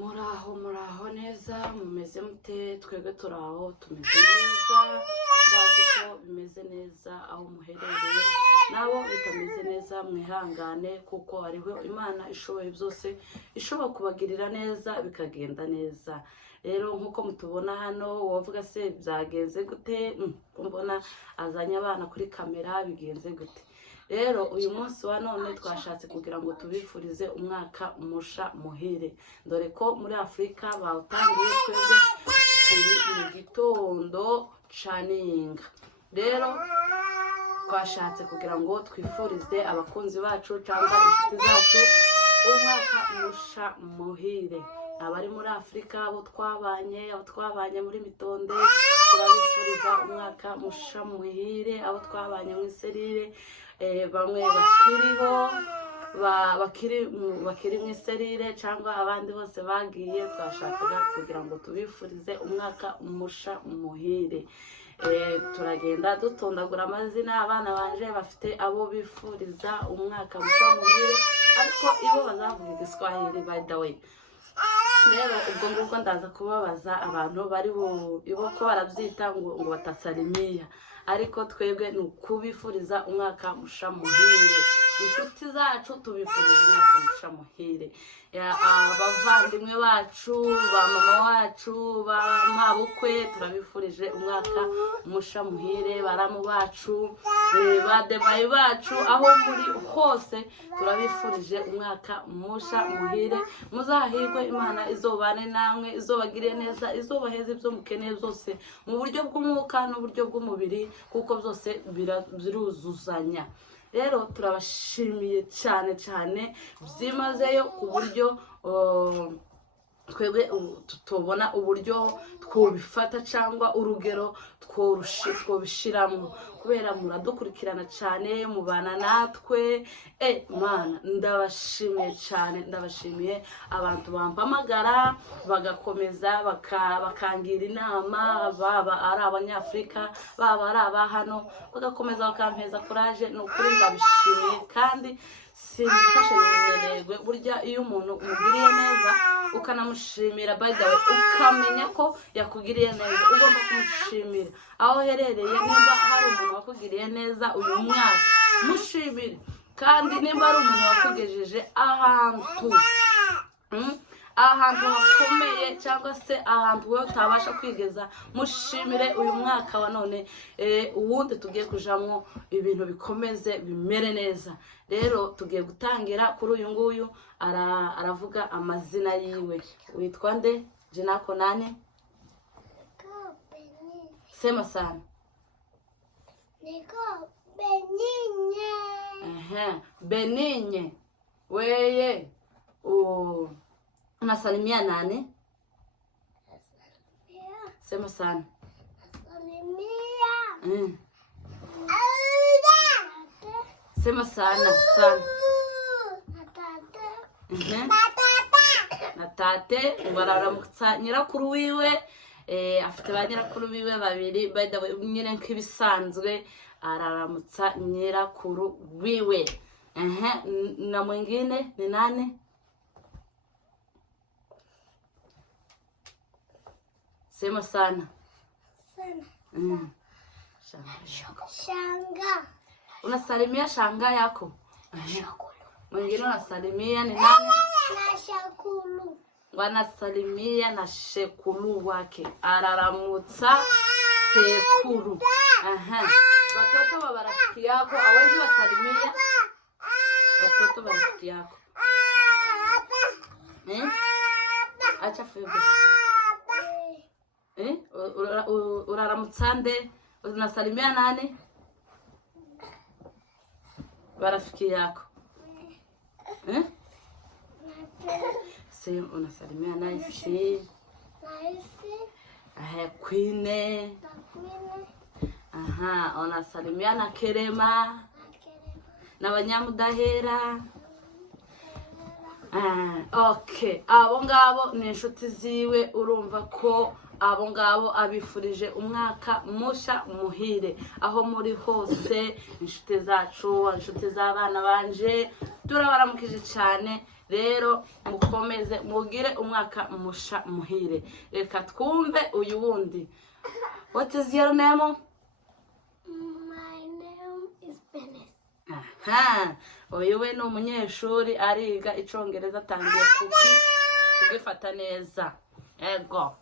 muraho neza mumeze mute? Twebwe turaho tumeze neza, ndazi ko bimeze neza aho muherereye, nabo bitameze neza mwihangane kuko hariho Imana ishoboye byose, ishobora kubagirira neza bikagenda neza. Rero nkuko mutubona hano wavuga se byagenze gute? Mbona azanye abana kuri kamera, bigenze gute? Rero uyu munsi wa none twashatse kugira ngo tubifurize umwaka musha muhire, dore ko muri Afrika bawutangiye twebwe turi mu gitondo caninga. Rero twashatse kugira ngo twifurize abakunzi bacu cyangwa inshuti zacu umwaka musha muhire. Abari muri Afrika abo twabanye muri Mitonde, turabifuriza umwaka musha muhire. Abo twabanye muri Serire, bamwe bakiriho bakiri mu Serire cyangwa abandi bose bagiye, twashakaga kugira ngo tubifurize umwaka musha muhire. Turagenda dutondagura amazina, abana banje bafite abo bifuriza umwaka musha muhire, ariko ibo bazavuga Igiswahili by the way. Rero ubwo ngubwo ndaza kubabaza abantu bari ibo ko barabyita ngo batasalimiya, ariko twebwe ni ukubifuriza umwaka musha muhire. Inshuti zacu tubifuriza umwaka musha muhire, abavandimwe bacu, ba mama wacu, ba mabukwe, turabifurije umwaka musha muhire. Baramu bacu, ba debayi bacu, aho muri hose turabifurije umwaka musha muhire. Muzahirwe, Imana izobane namwe, izobagiriye neza, izobaheze ibyo mukeneye byose mu buryo bw'umwuka n'uburyo bw'umubiri, kuko byose biruzuzanya. Rero turabashimiye cyane cyane byimazeyo ku buryo twebwe tutobona uburyo twobifata cyangwa urugero twobishiramo, kubera muradukurikirana cyane, mubana natwe. Mana ndabashimiye cyane, ndabashimiye abantu bampamagara bagakomeza bakangira inama, baba ari abanyafrika baba ari abahano, bagakomeza bakampeza kuraje. Ni ukuri ndabishimiye kandi simfashe nimererwe. Burya iyo umuntu umugiriye neza ukanamushimira, by the way, ukamenya ko yakugiriye neza, ugomba kumushimira aho herereye. Nimba hari umuntu wakugiriye neza uyu mwaka, mushimire. Kandi nimba ari umuntu wakugejeje ahantu hakomeye cyangwa se ahantu wowe utabasha kwigeza, mushimire uyu mwaka wa none. Uwundi tugiye kujamwo ibintu bikomeze bimere neza. Rero tugiye gutangira kuri uyu nguyu, aravuga amazina yiwe. Witwa nde? Jina lako nani? Sema sana. Niko Beninye. Beninye. Weye unasalimia nani? Sema sana. Salimia. Sema sana sana. Na tate bararamutsa nyirakuru wiwe. Afite ba nyirakuru biwe babiri, by the way, nyine nk'ibisanzwe araramutsa nyirakuru wiwe. Na mwingine ni nani? Sema sana. Shanga. Unasalimia shanga yako? Mwingine unasalimia ni nani? Na shakulu. Wanasalimia na shekulu wake. Araramutsa sekuru. Watoto wa barafiki yako hawezi wasalimia? Watoto wa barafiki yako. Acha febe. Uraramutsa nde? Unasalimia nani? Barafiki yako. Same unasalimia Naisi. Kwine. Unasalimia na Kerema. Na Banyamudahera. Okay, abo ngabo ni inshuti ziwe. Urumva ko abo ngabo abifurije umwaka musha muhire aho muri hose. Inshuti zacu, inshuti z'abana banje, turabaramukije cyane. Rero mukomeze mukomeze mugire umwaka musha muhire. Reka twumve uyu wundi. What is your name? My name is Benes. Aha, uyu we ni umunyeshuri ariga icongereza, atangiye kugifata neza. Ego.